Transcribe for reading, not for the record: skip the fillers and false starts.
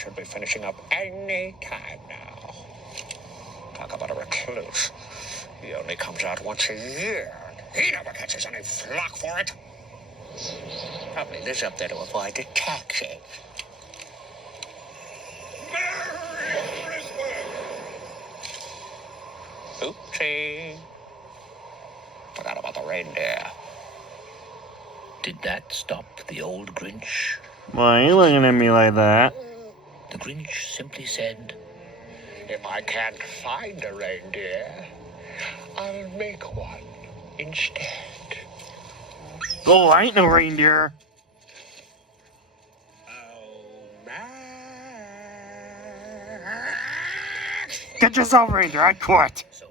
should be finishing up any time now. Talk about a recluse. He only comes out once a year. He never catches any flack for it. Probably lives up there to avoid the taxes. Merry Christmas! Oopsie. Forgot about the reindeer. Did that stop the old Grinch? Why are you looking at me like that? The Grinch simply said, If I can't find a reindeer, I'll make one instead. Go right, no reindeer. Oh, man. Get yourself, reindeer. I quit. so